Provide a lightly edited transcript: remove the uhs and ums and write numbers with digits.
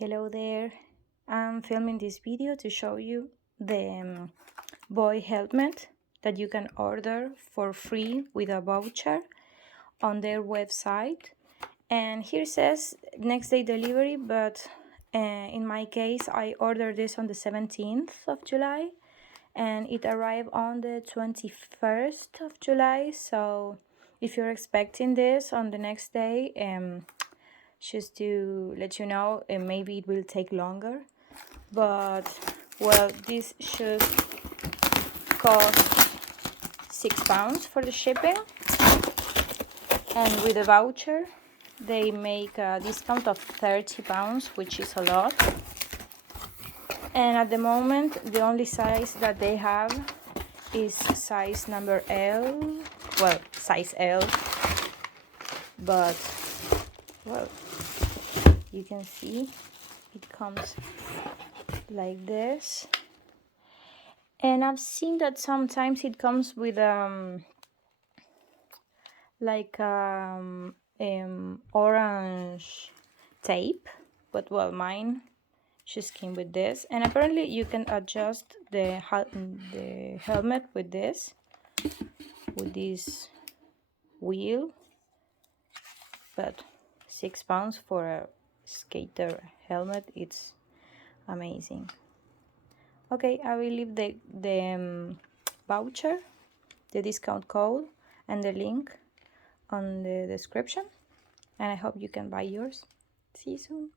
Hello there. I'm filming this video to show you the VOI helmet that you can order for free with a voucher on their website. And here says next day delivery, but in my case I ordered this on the 17th of July and it arrived on the 21st of July. So if you're expecting this on the next day, just to let you know, maybe it will take longer, but well, this should cost £6 for the shipping, and with a voucher they make a discount of £30, which is a lot. And at the moment the only size that they have is size number L, well, size L, but well, you can see it comes like this. And I've seen that sometimes it comes with orange tape, but well, mine just came with this. And apparently you can adjust the helmet with this wheel, but £6 for a skater helmet, it's amazing. Okay, I will leave the voucher, the discount code, and the link on the description, and I hope you can buy yours. See you soon.